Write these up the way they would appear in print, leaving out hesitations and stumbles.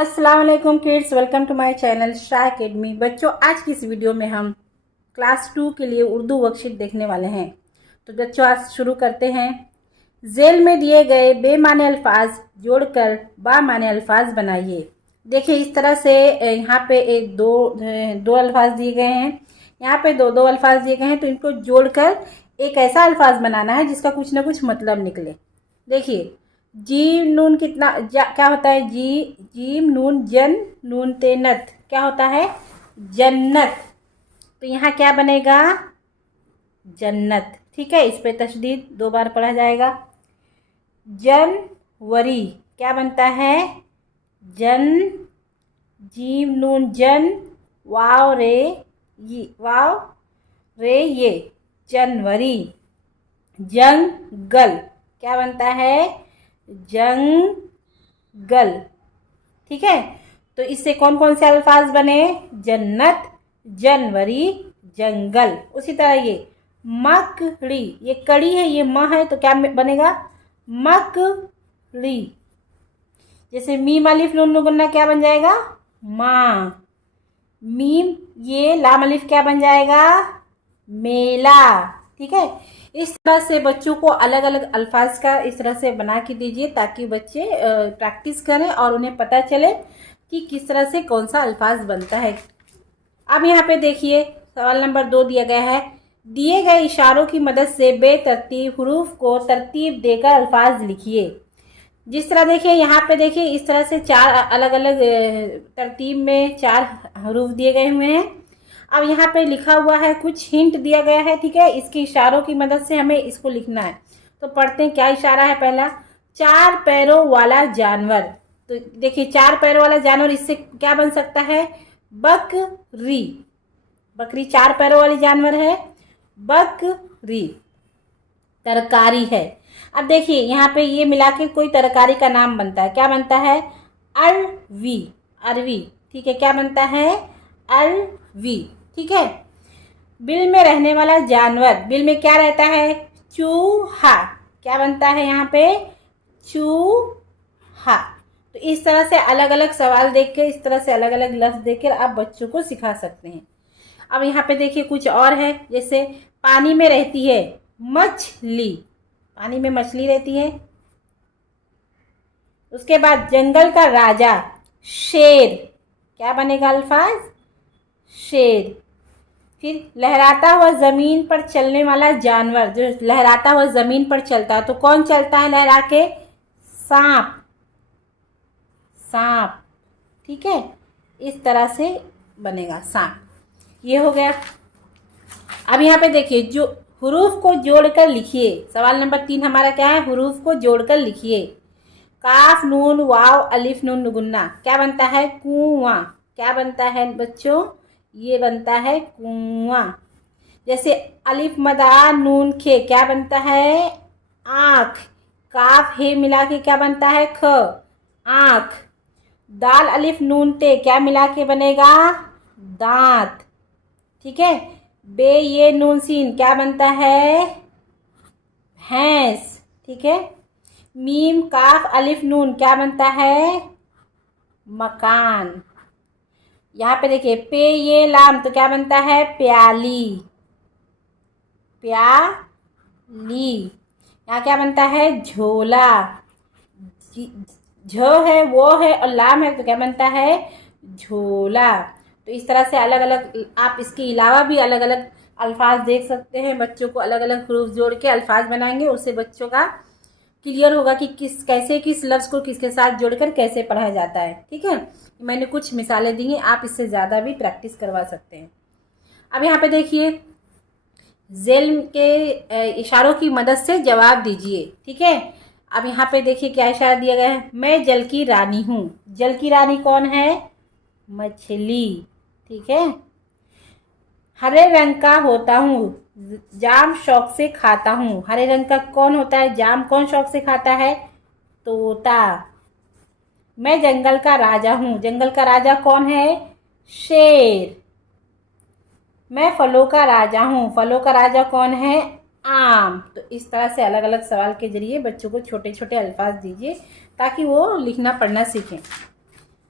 अस्सलाम वालेकुम kids, welcome to my channel Shah academy. बच्चों, आज की इस वीडियो में हम क्लास 2 के लिए उर्दू वर्कशीट देखने वाले हैं। तो बच्चों, आज शुरू करते हैं। जेल में दिए गए बेमाने अल्फाज जोड़कर बामाने अल्फाज बनाइए। देखिए, इस तरह से यहाँ पे एक दो अल्फाज दिए गए हैं, यहाँ पे दो अल्फाज दिए गए हैं। तो इनको जोड़कर एक ऐसा अल्फाज बनाना है जिसका कुछ ना कुछ मतलब निकले। देखिए, जीम नून क्या होता है? जीम नून जन नून तेनत क्या होता है? जन्नत। तो यहाँ क्या बनेगा? जन्नत। ठीक है, इस पे तशदीद 2 बार पढ़ा जाएगा। जनवरी क्या बनता है? जन, जीम नून जन, वाव रे ये जनवरी। जंगल क्या बनता है? जंगल। ठीक है, तो इससे कौन कौन से अल्फाज बने? जन्नत, जनवरी, जंगल। उसी तरह ये मकड़ी, ये कड़ी है, ये म है, तो क्या बनेगा? मकड़ी। जैसे मीम अलिफ नून नुगुन्ना क्या बन जाएगा? माँ। मीम ये लाम अलिफ क्या बन जाएगा? मेला। ठीक है, इस तरह से बच्चों को अलग अलग अल्फाज का इस तरह से बना के दीजिए ताकि बच्चे प्रैक्टिस करें और उन्हें पता चले कि किस तरह से कौन सा अल्फाज बनता है। अब यहाँ पे देखिए, सवाल नंबर 2 दिया गया है। दिए गए इशारों की मदद से बेतरतीब हरूफ को तरतीब देकर अल्फाज लिखिए। जिस तरह देखिए, यहाँ पे देखिए, इस तरह से 4 अलग अलग तरतीब में 4 हरूफ दिए गए हुए हैं। अब यहाँ पे लिखा हुआ है, कुछ हिंट दिया गया है। ठीक है, इसके इशारों की मदद से हमें इसको लिखना है। तो पढ़ते हैं, क्या इशारा है पहला? 4 पैरों वाला जानवर। तो देखिए, 4 पैरों वाला जानवर, इससे क्या बन सकता है? बकरी। बकरी 4 पैरों वाली जानवर है, बकरी। तरकारी है। अब देखिए, यहाँ पे ये मिला के कोई तरकारी का नाम बनता है, क्या बनता है? अरवी। अरवी। ठीक है, क्या बनता है? अरवी। ठीक है, बिल में रहने वाला जानवर, बिल में क्या रहता है? चूहा। क्या बनता है यहाँ पे? चूहा। तो इस तरह से अलग अलग सवाल देख के, इस तरह से अलग अलग लफ्ज देकर आप बच्चों को सिखा सकते हैं। अब यहाँ पे देखिए, कुछ और है। जैसे पानी में रहती है मछली, पानी में मछली रहती है। उसके बाद जंगल का राजा शेर, क्या बनेगा अल्फाज? शेर। फिर लहराता हुआ जमीन पर चलने वाला जानवर, जो लहराता हुआ जमीन पर चलता है, तो कौन चलता है लहरा के? सांप। सांप। ठीक है, इस तरह से बनेगा सांप। ये हो गया। अब यहाँ पे देखिए, जो हुरूफ को जोड़कर लिखिए। सवाल नंबर 3 हमारा क्या है? हुरूफ को जोड़कर लिखिए। काफ नून वाव अलिफ नून नुगुन्ना क्या बनता है? कुआं। क्या बनता है बच्चों? ये बनता है कुआं। जैसे अलिफ मदा नून खे क्या बनता है? आँख। काफ हे मिला के क्या बनता है? ख, आँख। दाल अलिफ नून ते क्या मिला के बनेगा? दांत। ठीक है, बे ये नून सीन क्या बनता है? भैंस। ठीक है, मीम काफ अलिफ नून क्या बनता है? मकान। यहाँ पे देखिए, पे ये लाम तो क्या बनता है? प्याली। प्याली। यहाँ क्या बनता है? झोला। झ है, वो है और लाम है, तो क्या बनता है? झोला। तो इस तरह से अलग अलग आप इसके अलावा भी अलग अलग अल्फाज देख सकते हैं। बच्चों को अलग अलग हरूफ जोड़ के अल्फाज बनाएंगे, उससे बच्चों का क्लियर होगा कि किस लफ्ज़ को किसके साथ जोड़कर कैसे पढ़ा जाता है। ठीक है, मैंने कुछ मिसालें दी हैं, आप इससे ज़्यादा भी प्रैक्टिस करवा सकते हैं। अब यहाँ पे देखिए, जेल के इशारों की मदद से जवाब दीजिए। ठीक है, अब यहाँ पे देखिए क्या इशारा दिया गया है? मैं जल की रानी हूँ। जल की रानी कौन है? मछली। ठीक है, हरे रंग का होता हूँ, जाम शौक से खाता हूँ। हरे रंग का कौन होता है? जाम कौन शौक से खाता है? तोता। मैं जंगल का राजा हूँ। जंगल का राजा कौन है? शेर। मैं फलों का राजा हूँ। फलों का राजा कौन है? आम। तो इस तरह से अलग अलग सवाल के जरिए बच्चों को छोटे छोटे अल्फाज दीजिए ताकि वो लिखना पढ़ना सीखें।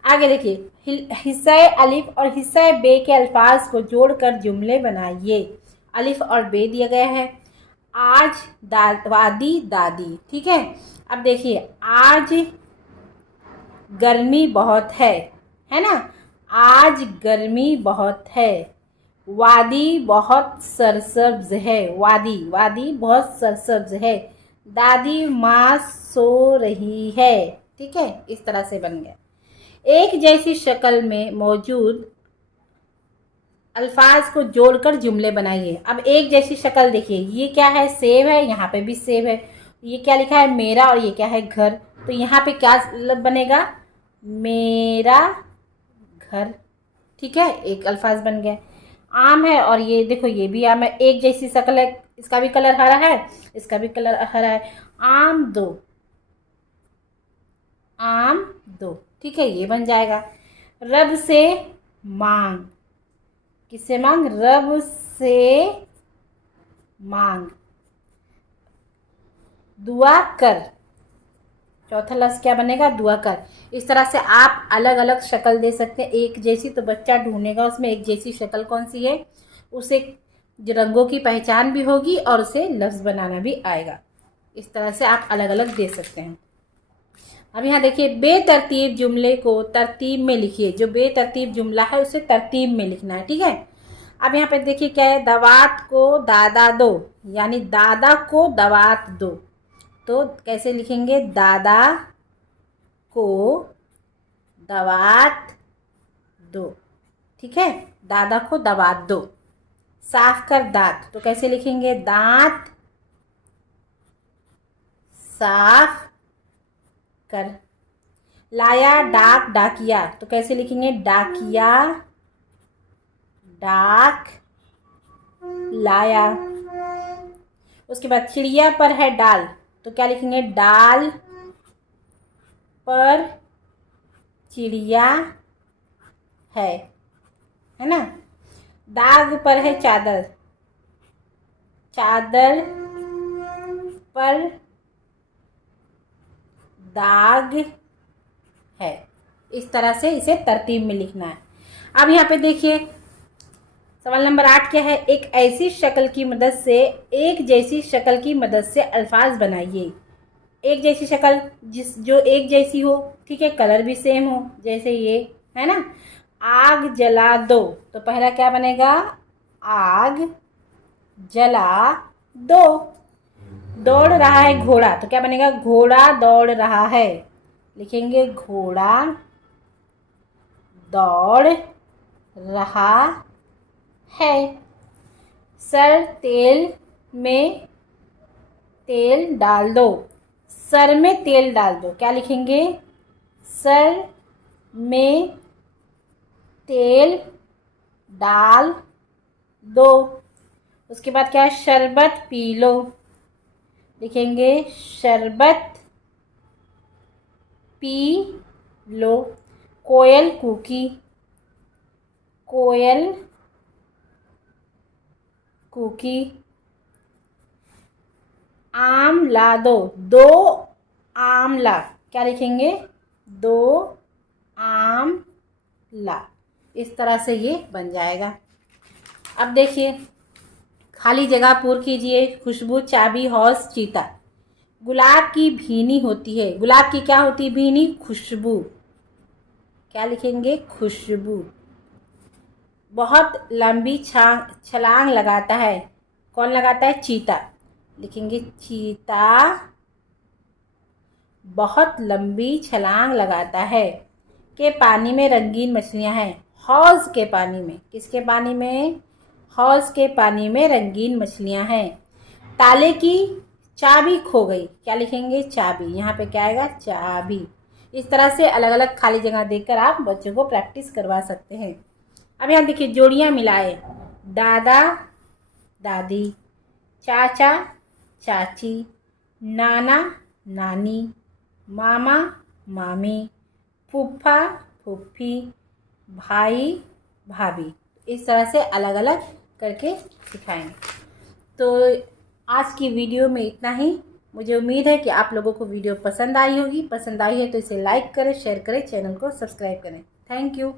आगे देखिए, हिस्सा अलिफ और हिस्सा बे के अल्फाज को जोड़कर जुमले बनाइए। अलिफ और बे दिया गया है। आज वादी दादी, ठीक है। अब देखिए, आज गर्मी बहुत है ना। आज गर्मी बहुत है। वादी बहुत सरसब्ज है। वादी वादी बहुत सरसब्ज है। दादी माँ सो रही है। ठीक है, इस तरह से बन गया। एक जैसी शक्ल में मौजूद अल्फाज को जोड़कर जुमले बनाइए। अब एक जैसी शक्ल देखिए, ये क्या है, सेब है, यहाँ पे भी सेब है। ये क्या लिखा है, मेरा, और ये क्या है, घर। तो यहाँ पे क्या बनेगा, मेरा घर। ठीक है, एक अल्फाज बन गया। आम है, और ये देखो, ये भी आम है, एक जैसी शक्ल है, इसका भी कलर हरा है, इसका भी कलर हरा है। आम दो, आम दो। ठीक है, ये बन जाएगा। रब से मांग, किससे मांग, रब से मांग। दुआ कर, चौथा लफ्ज क्या बनेगा, दुआ कर। इस तरह से आप अलग अलग शक्ल दे सकते हैं। एक जैसी तो बच्चा ढूंढेगा उसमें एक जैसी शक्ल कौन सी है, उसे रंगों की पहचान भी होगी और उसे लफ्ज बनाना भी आएगा। इस तरह से आप अलग अलग दे सकते हैं। अब यहाँ देखिए, बेतरतीब जुमले को तरतीब में लिखिए। जो बेतरतीब जुमला है उसे तरतीब में लिखना है। ठीक है। अब यहाँ पे देखिए क्या है, दवात को दादा दो, यानी दादा को दवात दो। तो कैसे लिखेंगे, दादा को दवात दो। ठीक है, दादा को दवात दो। साफ कर दांत, तो कैसे लिखेंगे, दांत साफ कर। लाया डाक डाकिया, तो कैसे लिखेंगे, डाकिया डाक लाया। उसके बाद चिड़िया पर है डाल, तो क्या लिखेंगे, डाल पर चिड़िया है ना। दाग पर है चादर, चादर पर दाग है। इस तरह से इसे तरतीब में लिखना है। अब यहाँ पे देखिए, सवाल नंबर 8 क्या है, एक ऐसी शक्ल की मदद से, एक जैसी शक्ल की मदद से अल्फाज बनाइए। एक जैसी शक्ल, जो एक जैसी हो, ठीक है, कलर भी सेम हो, जैसे ये है ना। आग जला दो, तो पहला क्या बनेगा, आग जला दो। दौड़ रहा है घोड़ा, तो क्या बनेगा, घोड़ा दौड़ रहा है। लिखेंगे, घोड़ा दौड़ रहा है। सर तेल में तेल डाल दो, सर में तेल डाल दो। क्या लिखेंगे, सर में तेल डाल दो। उसके बाद क्या है, शरबत पी लो। लिखेंगे, शरबत पी लो। कोयल कूकी, कोयल कूकी। आम ला दो, दो आम ला। क्या लिखेंगे, दो आम ला। इस तरह से ये बन जाएगा। अब देखिए, खाली जगह पूर कीजिए। खुशबू, चाबी, हौस, चीता। गुलाब की भीनी होती है, गुलाब की क्या होती है, भीनी, खुशबू। क्या लिखेंगे, खुशबू। बहुत लंबी छलांग लगाता है, कौन लगाता है, चीता। लिखेंगे, चीता बहुत लंबी छलांग लगाता है। के पानी में रंगीन मछलियां हैं, हौज के पानी में, किसके पानी में, हौज के पानी में रंगीन मछलियां हैं। ताले की चाबी खो गई, क्या लिखेंगे, चाबी। यहाँ पे क्या आएगा, चाबी। इस तरह से अलग अलग खाली जगह देकर आप बच्चों को प्रैक्टिस करवा सकते हैं। अब यहाँ देखिए, जोड़ियाँ मिलाए। दादा दादी, चाचा चाची, नाना नानी, मामा मामी, फूफा फूफी, भाई भाभी। इस तरह से अलग अलग करके सिखाएंगे। तो आज की वीडियो में इतना ही। मुझे उम्मीद है कि आप लोगों को वीडियो पसंद आई होगी। पसंद आई है तो इसे लाइक करें, शेयर करें, चैनल को सब्सक्राइब करें। Thank you.